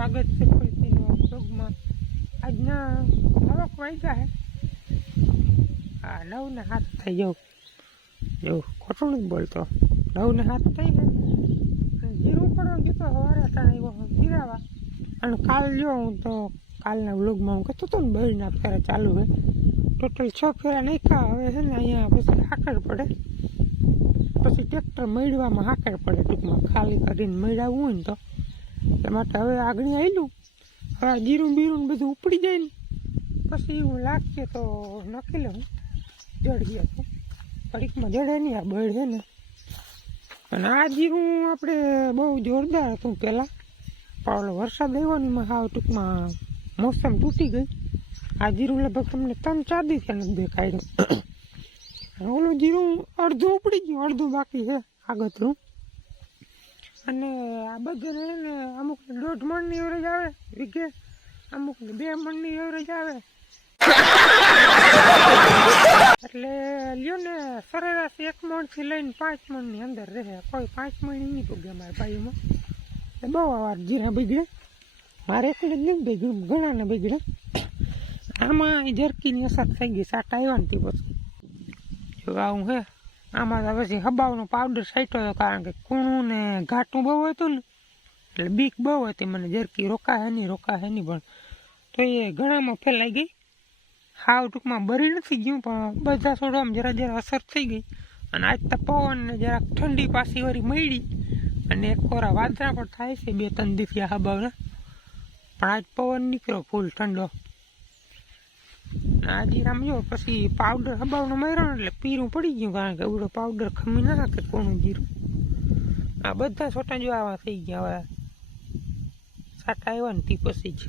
સ્વાગત છે ફરીથી બ્લોગમાં આજના આવક વાગ્યા હે. આ નવ ને હાથ થઈ જાવ એવું ખોટું નહીં બોલતો. નવ હાથ થઈ ગયા જીરું પડવા ગયો સવારે ત્યાં આવ્યો જીરાવા અને કાલ જો હું તો કાલના વ્લોગમાં હું કહેતો હતો ને બહેરના ફેરા ચાલુ હે. ટોટલ છ ફેરા નાખ્યા. હવે છે ને અહીંયા પછી હાકર પડે. પછી ટ્રેક્ટર મેળવામાં હાકર પડે ટૂંકમાં. ખાલી કરીને મેળવવું હોય ને તો. એટલા માટે હવે આગળ આવેલું હવે જીરું બીરું બધું ઉપડી જાય ને. પછી એવું લાગશે તો નાખી લઉં. ગયો તો. ઘડીકમાં જડે નહીં, આ બળ છે ને. અને આ જીરું આપણે બહુ જોરદાર હતું પહેલાં. પણ ઓલો વરસાદ આવ્યો હાવ ટૂંકમાં મોસમ તૂટી ગઈ. આ જીરું લગભગ તમને ત્રણ ચાર દિવસે નથી દેખાયું ઓલું જીરું અડધું ઉપડી ગયું, અડધું બાકી છે આગતરું. અને આ બધાને ને અમુક દોઢ મણની એવરેજ આવે, વીઘે. અમુક બે મણની એવરેજ આવે. એટલે લ્યો ને, સરેરાશ એક મણથી લઈને પાંચ મણની અંદર રહે. કોઈ પાંચ મણ નહીં પૂગે મારા ભાઈઓમાં એટલે બહુ વાર જીરા બગડે મારે એકને જ નહીં બગડ્યું ઘણાને બગડે આમાં જરકીની અસર થઈ ગઈ સાટા આવ્યા ને તે પછી. જો આવું હે. આમાં તો પછી હબાવનો પાવડર છાંટ્યો હતો કારણ કે કૂણું ને ઘાટું બહુ હતું ને. એટલે બીક બહુ હતી મને જરકી રોકાય નહીં રોકાય નહીં પણ તો એ ઘણામાં ફેલાઈ ગઈ. હાવ ટૂંકમાં બરી નથી ગયું, પણ બધા છોડવામાં જરા જરા અસર થઈ ગઈ. અને આજ તો પવન ને જરાક ઠંડી પાછી વળી મળી. અને એક કોરા વાદળા પણ થાય છે બે ત્રણ દીફિયા હબાવના. પણ આજ પવન નીકળ્યો ફૂલ ઠંડો. આ જીરામ જો, પછી પાવડર હબાવનો માર્યો એટલે પીરું પડી ગયું, કારણ કે એવડો પાવડર ખમી ના નાખે કોનું જીરું. આ બધા છોટા જો આવા થઈ ગયા, હવે સાટા આવ્યા ને તે પછી જ.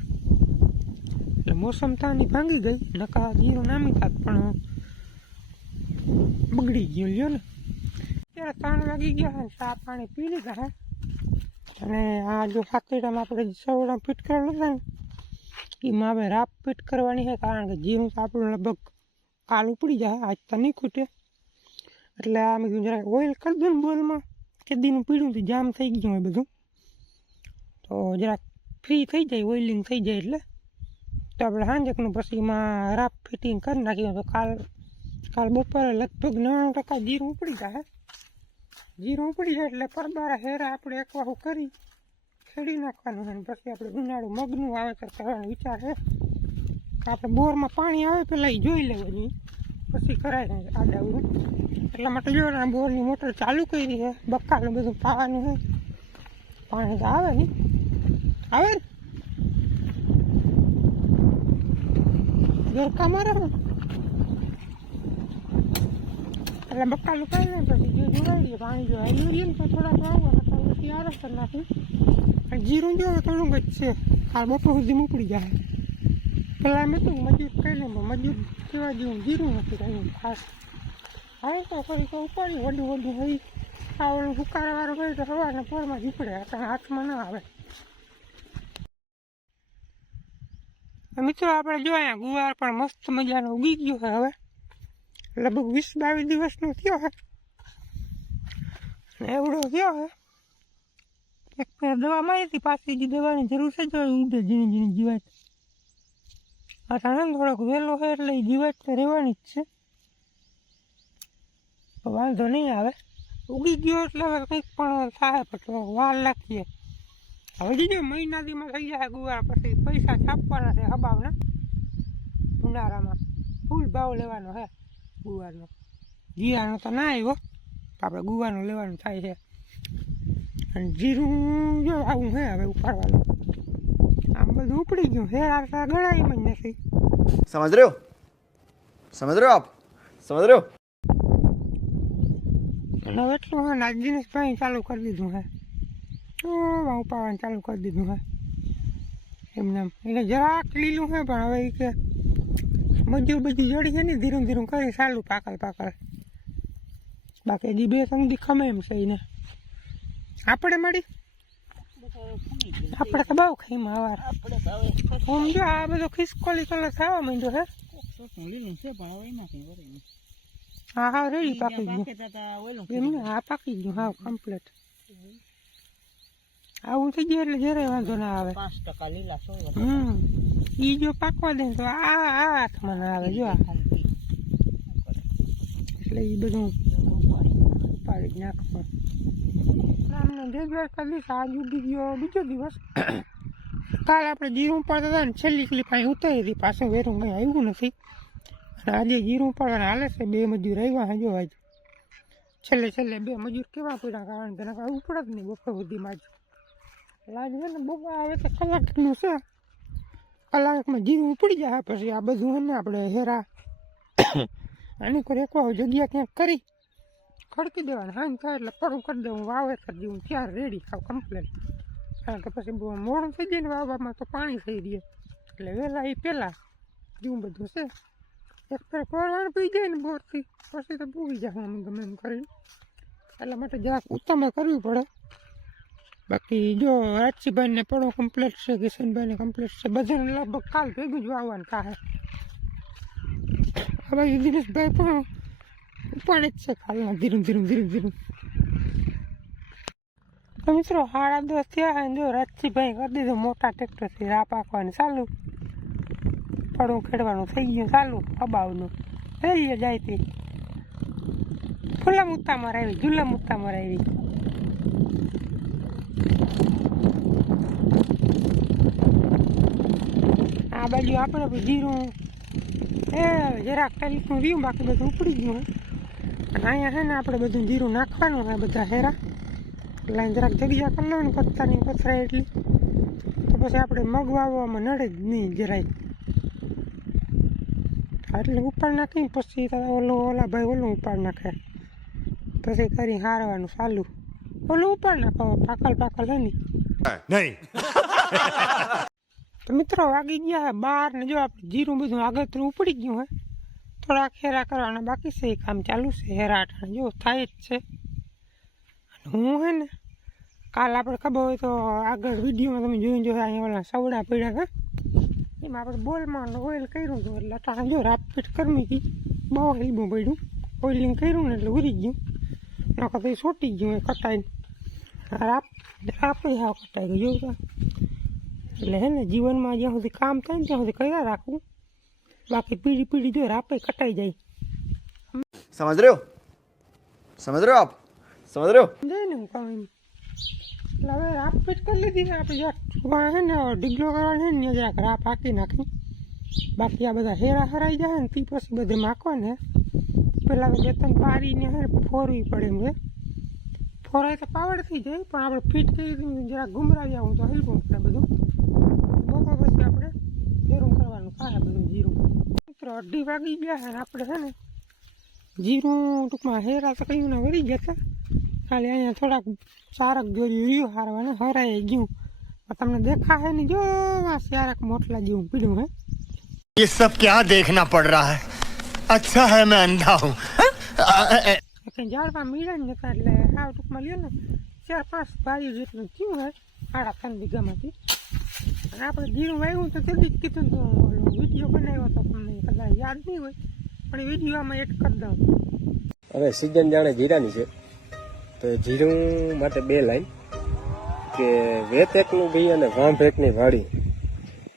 એટલે મોસમ તાની ભાંગી ગઈ, નકા જીરું નામી થાત, પણ બગડી ગયું, લ્યો ને. ત્યારે તાણ લાગી ગયા ચા પાણી પી લીધા અને આ જો સાતેડામાં આપણે સવડા ફીટ કરેલા હતા ને એમાં હવે રાપ ફીટ કરવાની છે કારણ કે તો આપણું લગભગ કાલ ઉપડી જાય, આજ તો નહીં ખૂટે. એટલે આ મેં કીધું જરાક ઓઇલ કરી દઉં બોલમાં. કે દીનું પીડું તો જામ થઈ ગયું હોય બધું. તો જરાક ફ્રી થઈ જાય ઓઇલિંગ થઈ જાય એટલે. તો આપણે સાંજકનું પછી એમાં રાપ ફિટિંગ કરી નાખ્યું તો કાલ કાલ બપોરે લગભગ નવ્વાણું ટકા જીરું ઉપડી જાય. જીરું ઉપડી જાય એટલે પરબારા હેરા આપણે એક વાહું કરી. ખેડી નાખવાનું છે પછી આપણે ઉનાળું મગનું વાવેતર કરવાનો વિચાર છે. આપણે બોરમાં પાણી આવે પહેલાં એ જોઈ લેવાની. પછી કરાય ને આડાવડું. એટલા માટે જો બોરની મોટર ચાલુ કરી છે. બક્કાનું બધું પાવાનું છે. પાણી તો આવે નહીં આવે ને. ગરકા મારે એટલે બક્કાનું કરી ને પછી જે જોડાઈ પાણી જો આવી ને તો થોડાક તો પછી આરસ કરી નાખી જીરું જો થોડુંક જ છે આ બપોર સુધી મોકલી જાય પેલા મેં તો મજૂર લે મજૂર કેવા જેવું જીરું નથી કહ્યું ખાસ હવે તો ફરી તો ઉપાડી વડું વડું હોય આ ઓલું હુકારા વાળું હોય તો સવારના પોરમાં ઝીપડે કારણ હાથમાં ના આવે મિત્રો આપણે જો અહીંયા ગુવાર પણ મસ્ત મજાનો ઉગી ગયો છે હવે લગભગ વીસ બાવીસ દિવસનો થયો છે એવડો થયો છે દવા મારી હતી પાછી જે દવાની જરૂર છે, જો ઉડે ઝીણી ઝીણી જીવાત. અટાણે થોડોક વહેલો હોય એટલે એ જીવાત તો રહેવાની જ છે. વાંધો નહીં આવે. ઉગી ગયો એટલે હવે કંઈક પણ થાય, પછી વાર લાગીએ. હવે જીજો મહિના દીમાં થઈ જાય ગુવાર પછી પૈસા છાપવાના છે હબાવના. ઉનાળામાં ફૂલ ભાવ લેવાનો છે ગુવારનો જીરાનો તો ના આવ્યો આપણે ગુવાનું લેવાનું થાય છે. અને જીરું જો આવું હે હવે ઉપાડવાનું. આમ બધું ઉપડી ગયું. હેર આટલા ગણાય એમ જ નથી. સમજ રહ્યો? સમજ રહ્યો આપ? સમજ રહ્યો? અને એટલું હે નાજ દિનેશભાઈ ચાલુ કરી દીધું હે. વાવ ઉપાડવાનું ચાલુ કરી દીધું હે. એમને એટલે જરાક લીલું હે પણ હવે કે મજૂર બધી જડી છે ને ધીરું ધીરું કરી સારું પાકલ પાકલ. બાકી હજી બે સમજી ખમે એમ છે એને આપણે મળી? આપણે તો બહુ ખાઈમાં માવાર આમ જો આ બધો ખિસકોલી કલર થવા માંડ્યો હે. લીલું છે પણ હવે એમાં કઈ વરે હા હા રેડી પાકી ગયું એમને હા પાકી ગયું હા કમ્પ્લીટ આવું થઈ ગયું એટલે જરાય વાંધો ના આવે. પાંચ ટકા લીલા હમ. ઈ જો પાકવા દે તો આ આ હાથમાં ના આવે જો એટલે એ બધું પાડી જ આમને બે દ્વારકા દિવસ આજ ઉગી ગયો, બીજો દિવસ કાલે આપણે જીરું ઉપાડતા હતા ને છેલ્લી ક્લિપ અહીં ઉતારી હતી. પાછું વેરું કંઈ આવ્યું નથી. અને આજે જીરું ઉપાડવાના હાલે છે, બે મજૂર આવ્યા હજુ આજ. છેલ્લે છેલ્લે બે મજૂર કેવા પડ્યા કારણ કે આવવું જ નહીં બપોર સુધીમાં જ. લાગે ને બપોર આવે તો કલાકનું છે. કલાકમાં જીરું ઉપડી જાય પછી આ બધું ને આપણે હેરા. આની કોઈ એક જગ્યા ક્યાંક કરી. ખડકી દેવાનું હાન થાય એટલે પડું કરી દેવું વાવેતર જેવું ત્યારે રેડી ખાવ કમ્પ્લેટ કારણ કે પછી બહુ મોડું થઈ જાય ને વાવવામાં તો પાણી થઈ રહે એટલે વહેલા એ પહેલાં જેવું બધું છે. એક ફેર કોરવાણ પી જાય ને બોરથી, પછી તો ભૂગી જાય અમે ગમે એમ કરીને. એટલા માટે જરાક ઉત્તમ કરવી પડે. બાકી જો રાજસીભાઈને પડો કમ્પ્લીટ છે, કિશનભાઈને કમ્પ્લીટ છે, બધાને લગભગ કાલ ભેગું જ વાવવાનું કાહે. હવે દિનેશભાઈ પણ ઉપાડે જ છે કાલના ધીરું ધીરું ધીરું ધીરું તો મિત્રો સાડા દસ થયા જો રચીભાઈ કરી દીધો મોટા ટ્રેક્ટરથી રા પાકવાનું. ચાલુ, પડું ખેડવાનું થઈ ગયું. ચાલુ, અબાવનું. રેલીએ જાય તે ફૂલા મુત્તામાં આવી જુલ્લા મુત્તામાં આવી આ બાજુ આપણે જીરું એ જરાક ટેલિફોન રહ્યું, બાકી બધું ઉપડી ગયું. અને અહીંયા છે ને આપણે બધું જીરું નાખવાનું આ બધા હેરા. એટલે જરાક જગ્યા કરી લેવાની પત્તાની પથરાય એટલી. તો પછી આપણે મગ વાવવામાં નડે જ નહીં જરાય. એટલે ઉપાડ નાખી પછી ઓલો ઓલું ભાઈ ઓલું ઉપાડ નાખે. પછી કરી હારવાનું ચાલુ. ઓલું ઉપાડ નાખો પાકલ પાકલ હે નહીં. તો મિત્રો વાગી ગયા બાર ને જો આપણે જીરું બધું આગળ ઉપડી ગયું હે થોડાક હેરા કરવાના બાકી છે, એ કામ ચાલુ છે, હેરા અટાણે જો થાય જ છે. હું હે ને, કાલ આપણે ખબર હોય તો આગળ વિડીયોમાં તમે જોઈને જો અહીંયા ઓલા સવડા પડ્યા હતા. એમાં આપણે બોલમાં ઓઇલ કર્યું હતું, એટલે અટાણે જો રાપીટ કરમી હતી. બહુ હેલબું પડ્યું. ઓઇલિંગ કર્યું ને એટલે ઉરી ગયું. નકર તો એ સોટી ગયું, એ કટાઈને. રાપ, રાપે હા કટાઈ ગયું, જોયું એટલે હે ને, જીવનમાં જ્યાં સુધી કામ થાય ને ત્યાં સુધી કર્યા રાખવું. બાકી પીડી પીડી જો આપે કટાઈ જાય. સમજ રહ્યો? સમજ રહ્યો આપ? સમજ રહ્યો? સમજાય ને હું કામ હવે રાપ પીટ કરી લીધી ને આપણે જ્યાં છે ને ડીગલો કરવા છે ને જરાક રાપ હાકી નાખી. બાકી આ બધા હેરા હરાઈ જાય ને તે પછી બધે માખો ને. પેલા બે ત્રણ પારીને હે ફોરવી પડે એમ છે. ફોરાય તો પાવડ થઈ જાય પણ આપણે ફીટ કરી જરાક ગુમરાવી આવું તો હેલ્પ બધું. બપોર પછી આપણે અઢી વાગી ગયા છે ને આપણે છે ને જીરું ટૂંકમાં હેરા તો કયું ના વળી ગયા હતા ખાલી અહીંયા થોડાક સારક જોડ્યું રહ્યું હારવાને હરાઈ ગયું પણ તમને દેખાશે ને જો આ સારક મોટલા જેવું પીડ્યું હે ये सब क्या देखना पड़ रहा है अच्छा है मैं अंधा हूँ કે ઝાડમાં મીડા ને નતા એટલે હાવ ટૂંકમાં લ્યો ને ચાર પાંચ ભાઈઓ જેટલું થયું હોય સાડા ત્રણ વીઘામાંથી અને આપણે જીરું વાવ્યું તો જલ્દી જ કીધું ને તો ઓલો વિડીયો બનાવ્યો તો તમને કદાચ યાદ નહીં હોય પણ એ વીડિયો આમાં એડ કરી દઉં. હવે સિઝન જાણે જીરાની છે. તો જીરું માટે બે લાઈન કે વેત એકનું બી અને વાંભ એકની વાડી.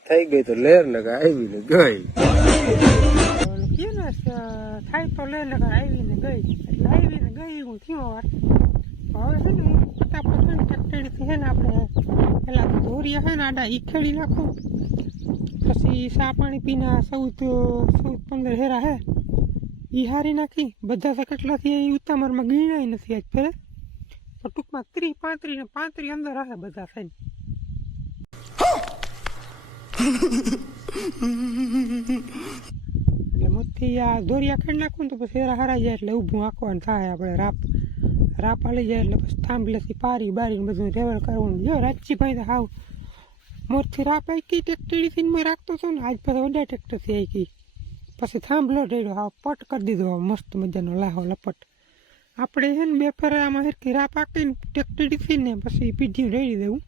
થઈ ગઈ તો લેર લગા આવી ને ગઈ. કે ને થાય તો લેર લગા આવી આવીને ગઈ. એટલે આવીને ગઈ હું થયો વાર હવે છે ને ફટાફટ ને છે ને આપણે પેલા ધોરિયા છે ને આડા ઈ ખેડી નાખું. પછી સા પાણી પીના ચૌદ ચૌદ, પંદર હેરા હે એ હારી નાખી. બધા તો કેટલાથી એ ઉતામરમાં ગીણાય નથી આજ ફેરે. તો ટૂંકમાં ત્રીસ પાંત્રીસ ને પાંત્રીસ અંદર હશે બધા થઈને. મોથી આ દોરિયા ખેડ નાખું તો પછી હેરા હરાઈ જાય એટલે ઊભું આંકવાનું થાય આપણે. રાપ રાપ હાલી જાય એટલે પછી થાંભલેથી પારી બારીને બધું રેવલ કરવાનું. જો રાજજીભાઈ તો હાવ મોરથી રાપ આવી ટેક્ટરીથી મેં રાખતો છો ને, આજ પછી વડા ટ્રેક્ટરથી આવી પછી થાંભલો રેડ્યો હા પટ કરી દીધો મસ્ત મજાનો લાહો લપટ. આપણે છે ને બે ફેર આમાં હેરકી રાપ આકીને ટેક્ટરીથી ને પછી પીઢી રેડી દેવું.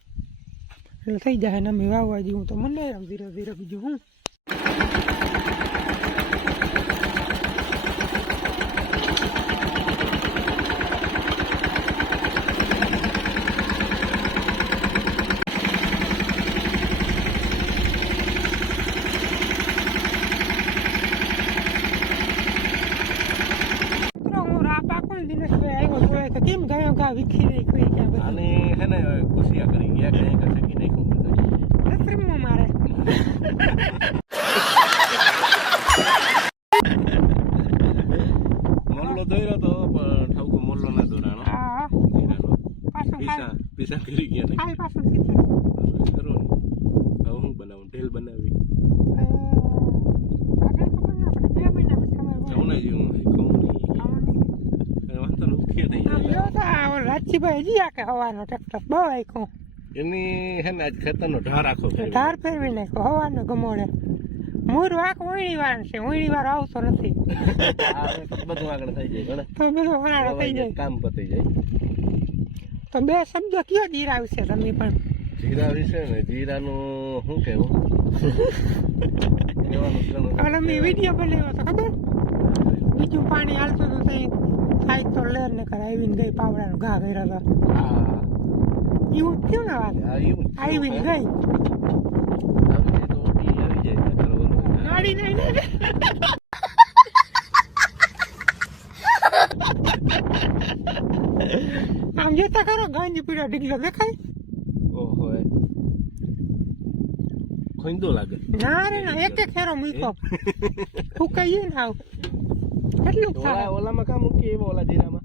એટલે થઈ જાય ને અમે વાવવા જેવું તો મને ધીરે ધીરે બીજું હું હોય કે કેમ ગયો ગા વિખી રહી કોઈ ક્યાં બધું આને હે ને કુશિયા કરી ગયા કઈ કશે કે નહીં ખબર નસરીમાં મારે મોલ્લો દોર્યો તો પણ ઠાવકો મોલ્લો ના દોરાણો હા જીરાનો પાછું પીસા પીસા કરી ગયા ને ખાલી પાછું સીધું પાછું કરો ને હવે હું બનાવું ઢેલ બનાવી આગળ ખબર ના પડે બે મહિના પછી ખબર પડે જવું ને જેવું કહું નહીં ખાવાની. એ વાંધો ને ઉઠીએ થઈ આમ જાય જો તો રાજજીભાઈ આ કે હવાનો ટ્રેક્ટર આખો એની હે ને આજ ખેતરનો ઢાર આખો ઢાર ફેરવી નાખ્યો હવાનો ગમોડે. મૂર વાક ઓઈણી વાર છે ઓઈણી વાર આવતો નથી. બધું આગળ થઈ જાય તો બધું હરાડો થઈ જાય. કામ પતી જાય. તો બે શબ્દો કયો જીરાવશે તમે પણ? જીરા વિશે ને જીરાનું શું ઘણું અને મેં વીડિયો બનાવ્યો તો ખબર? બીજું પાણી હાલતું હતું તે સાઈડ તો લેર ને કર આવીને ગઈ પાવડાનો ઘા કર્યા હતા. એવું થયું ને વાત? આવીને ગઈ. ગાડી નહીં આમ જોતા કરો ગાંજી પીડા ઢીકલો દેખાય? ઓહો. ખોઈંદો લાગે. ના રે ના એક એક ફેરો મૂકો કહીએ ને આવ. કેટલું ઓલા થાય ઓલામાં કામ મૂકીએ એમાં ઓલા જીરામાં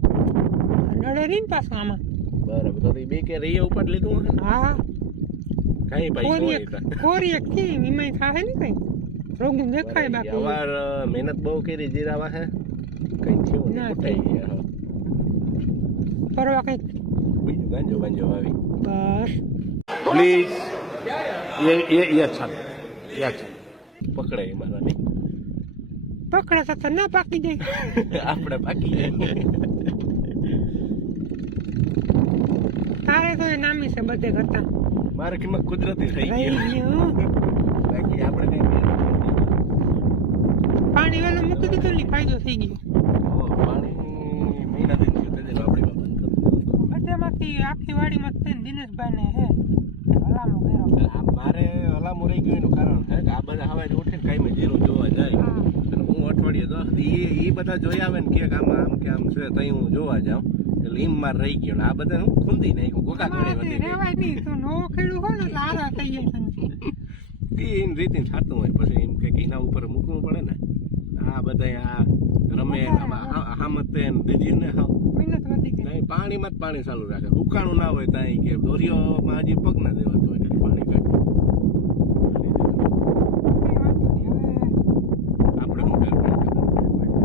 નડે રીન પાછું આમાં બરાબર તો ઈ બે કે રહીએ ઉપર લીધું હશે ને? હા કાંઈ ભાઈ કોરી હોય એક તો. કોરી એક થી એમાં થાય ને કઈ રોગું દેખાય બાકી અવાર અ, મહેનત બહુ કરી જીરા વાહે કઈ થયું ના નહીં ઉઠાઈ ગયા હવે. પરવા કઈક બીજું ગાંજો બાંજો આવી બસ પ્લીઝ ये ये ये अच्छा ये अच्छा પકડે એ મારા નહીં પકડે તો તો ના પાકી જાય. આપણે પાકી જાય. તારે તો એ નામી છે બધે કરતા. મારે કિંમત કુદરતી થઈ ગઈ. ગયું બાકી આપણે કઈ પાણી વેલું મૂકી દીધું ને ફાયદો થઈ ગયો. પાણી મહિના દિન થયું તે આપણે બંધ કરી બધેમાંથી આખી વાડીમાં થઈને દિનેશભાઈ ને હે હલામો કર્યો. મારે હલામું રહી ગયું એનું કારણ છે કે આ બધા હવારે ઉઠીને કાંઈ જીરું જોવા જાય હા. અને હું અઠવાડિયે દસ દી એ એ બધા જોઈ આવે ને કે આમ આમ કે આમ છે તઈ હું જોવા જાઉં. એટલે ઈમ માર રહી ગયો. ને આ બધા હું ખૂંદી નાખ્યું. કોકા ઘણી વધી રેવાય નહીં. તો નો ખેડૂ હોય ને લારા થઈ જાય એની રીતે થતું હોય. પછી એમ કે એના ઉપર મૂકવું પડે ને. આ બધા આ રમે હામતે દીદી ને હા. મહેનત વધી પાણીમાં જ પાણી ચાલુ રાખે. ઉકાણું ના હોય ત્યાં કે દોરીઓમાં હજી પગ ના દેવાતો હોય પાણી કાઢી કઈ વાંધો નહીં હવે આપણે શું કરવું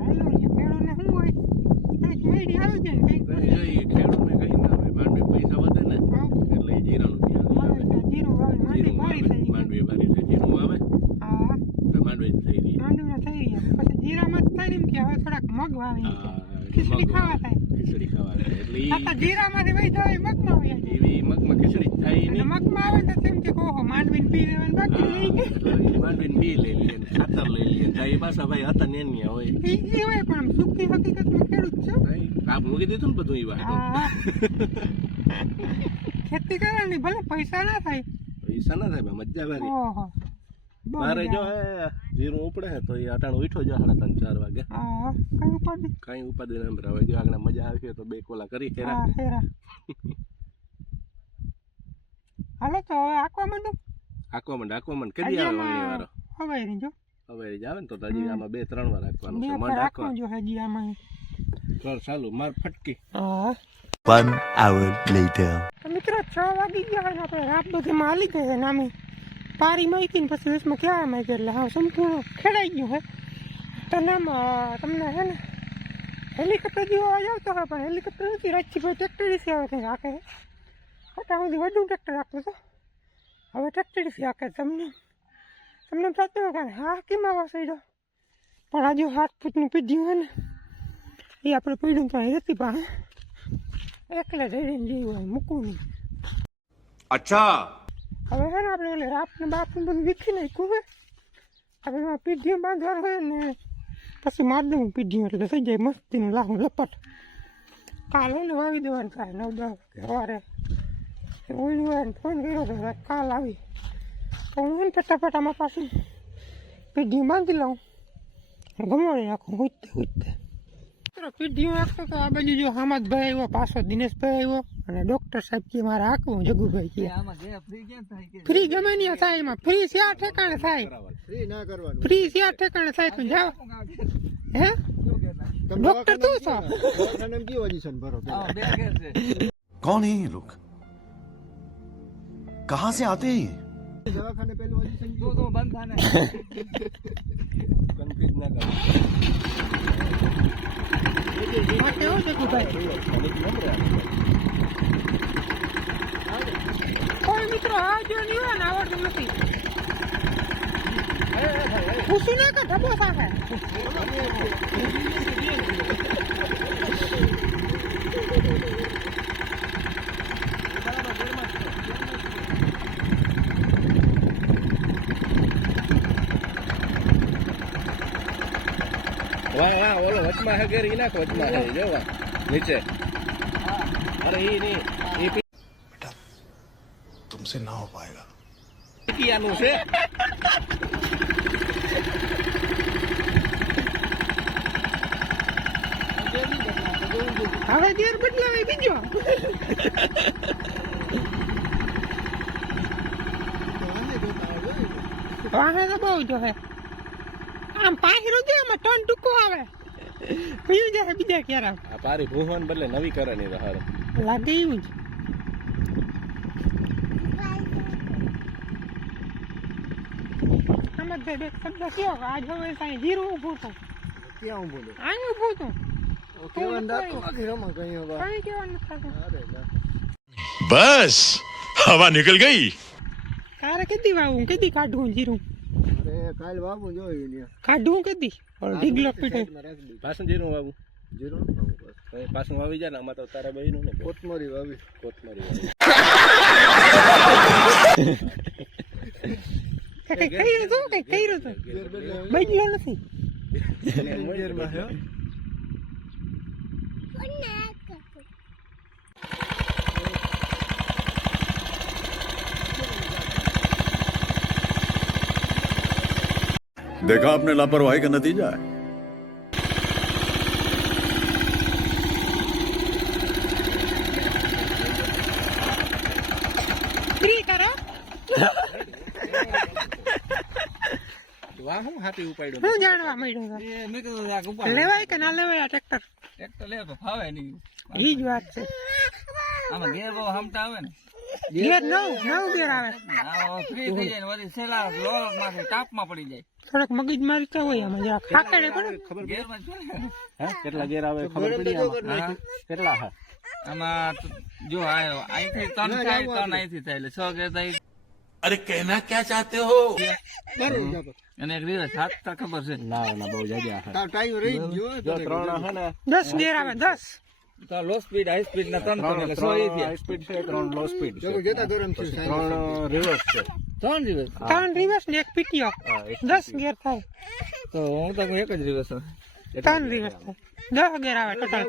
હાલો ને ખેડૂને શું હોય કંઈક મેળી આવી જાય ને કંઈક તો એ ખેડૂતને કઈ ના હોય માંડવી પૈસા વધે ને હા. એટલે એ જીરાનું ત્યાં મારે આવે ત્યાં જીરું વાવી માંડી જીરું ભારી આવે થઈ ગઈ માંડવી ભારી થાય જીરું આવે હા તો માંડવી જ થઈ રહી માંડવીના થઈ ગયા પછી જીરામાં જ થાય ને એમ કે હવે થોડાક મગ વાવી હા, ખીચડી મગ ખાવા થાય ખીચડી ખાવા થાય એટલે ઈ- આ તો જીરામાંથી વહી જાય મગમાં વહી જાય એવી મગમાં ખીચડી જ થાય અને નહીં મગમાં આવે ને તો તેમ કે ઓહો માંડવીને પી લેવાનું બાકી રહી ગઈ તો ઈ માંડવીને બી લઈ લઈએ ને ખાતર લઈ લઈએ ને એ પાછા ભાઈ હતા ને એની હોય ઈ ઈ હોય પણ આમ સુખી હકીકતમાં ખેડૂત છે ભાઈ કાપ મૂકી દીધું ને બધું એ વાત હા ખેતી કરવાની ભલે પૈસા ના થાય. પૈસા ના થાય ભાઈ મજા વારી ઓહો. મારે જો હે જીરું ઉપડે હે તો એ અટાણ ઉઠો જો સાડા ત્રણ ચાર વાગે. કઈ ઉપાદી કઈ ઉપાદી ના ભરાવે જો આગળ મજા આવી તો બે કોલા કરી હેરા હેરા હાલો તો હવે આકવા માંડો આકવા મંડ આકવા માંડ કદી આવે વાણી વારો હવે રહી જો. હવે જ આવે ને તો તાજી આમાં બે ત્રણ વાર આકવાનું છે. મંડ આકવા. જો હજી આમાં. કર ચાલુ માર ફટકી. હા. One hour later. મિત્રો, છ વાગી ગયા હોય આપણે રાત બધે હાલી ગયા નામે પારી મૂકી ને પછી દસમાં ક્યાં માં એટલે હા, સંપૂર્ણ ખેડાઈ ગયું હે. તો નામ તમને હે ને, હેલિકોપ્ટર જેવો અવાજ આવતો હોય, પણ હેલિકોપ્ટર નથી રાજથી ભાઈ ટ્રેક્ટર વિશે આવે કંઈ રાખે અત્યાર સુધી વધુ ટ્રેક્ટર રાખતો હતો. હવે ટ્રેક્ટર વિશે રાખે તમને તમને થતું હોય કે હા કેમ આવા સૈડો પણ આજે હાથ ફૂટનું પીઢી હોય ને, એ આપણે પીડ્યું તો અહીં હતી પાસે એકલે જઈને જીવું હોય મૂકું અચ્છા. હવે ને આપણે ઓલે બાપને બધું વીખી નાખ્યું હવે એમાં પીઢીઓ બાંધવાનું હોય ને પછી માર પીઢીઓ એટલે થઈ જાય મસ્તીનું લાવું લપટ. કાલે ને વાવી દેવાનું કાલે નવ દસ સવારે. ઓલું હોય ફોન કર્યો હતો કાલ આવી. તો હું એને ફટાફટ આમાં પાછું પીઢીઓ બાંધી લઉં. ગમાડી નાખું ઉઠતે ઉઠતે મિત્રો પીઢીઓ આપતો કે આ બાજુ જો હમદભાઈ આવ્યો, પાછો દિનેશભાઈ આવ્યો, અને ડોક્ટર સાહેબ કે મારે આખું જગુભાઈ કે. ફ્રી ગમે નહીં થાય એમાં. ફ્રી શિયા ઠેકાણે થાય? ફ્રી શિયા ઠેકાણે થાય? તું જાવ. હે? ડોક્ટર તું છો? કોણ હે લોક કહા સે આતે હે કોઈ મિત્રો હા જો નહીં ને આવડતું નથી. ખુશી ને કે ઢબો સાથે કોચમાં હગેર એના કોચમાં તુમસે ના હો પાએગા હવે ગેર બદલાવે બીજો. વાહે તો બહુ જો હે આમ પાહિરો દે આમાં ટન પીયું જાય બીજા ક્યારે? આ પારી ભૂહન બદલે નવી કરે ની તો લાગે એવું જ. શબ્દ કયો? આજ હવે સાંઈ જીરું ઊભું છું ક્યાં ઊભું છું આનું ઊભું છું બસ હવા નીકળ ગઈ. તારે કેદી વાવું કેદી કાઢું જીરું? કાલ વાવું જોઈએ ને. કાઢવું કેદી? પણ ઢીગલો પીટો. રાખી જીરું વાવું. જીરું પાછું વાવી જાય ને આમાં તો તારા બહેનું ને કોથમરી વાવી. કોથમરી વાવી. કઈ કર્યું તું કઈ કર્યું તું બદલો નથી ગેરમાં છે, હો. देखा आपने लापरवाही का नतीजा है ફ્રી કરો વાહ હું હાથી ઉપાડ્યું હું જાણવા મળ્યું છે? એ મેં કીધું આ ઉપર લેવાય કે ના લેવાય આ ટ્રેક્ટર ટ્રેક્ટર લે તો ફાવે નહીં ઈ જ વાત છે આમાં ગેર બહુ હમતા આવે ને જો આયો અહીંથી ત્રણ થાય ત્રણ અહીંથી થાય એટલે ગેર થાય. અરે કહેના ક્યાં ચાહતે હો? અને એક દિવસ હાથ તો ખબર છે. ના ના બહુ જગ્યા રહી દસ ગેર આવે દસ. લો સ્પીડ હાઈ સ્પીડ ના ત્રણ ત્રણ એટલે સો હાઈ સ્પીડ છે. ત્રણ લો સ્પીડ છે. જોતા ગરમ થયું ત્રણ રિવર્સ છે. ત્રણ રિવર્સ ત્રણ રિવર્સ ને એક પીટીઓ. હા, એક દસ ઘેર થાય. તો હું તો એક જ દિવસ ત્રણ રિવર્સ થાય. દસ ગેર આવે total.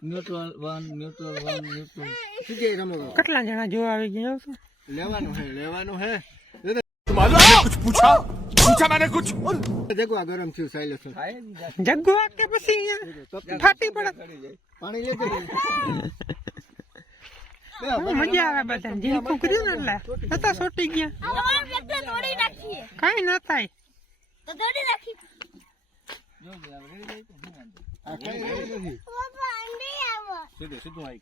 Neutral one neutral one neutral કેટલા જણા જોવા આવી ગયા લેવાનું હે લેવાનું હે. कुछ पूछा पूछा मैंने कुछ જગો આ ગરમ થયું સાયલેન્સ જગ્ગુ આ કે પછી અહીંયા ફાટી પડે પાણી લેજે હું મજા આવે બધાને જીલકું કર્યું ને એટલે હતા સોટી ગયા કાંઈ ના થાય આ કઈ રહી નથી સીધું સીધું આવી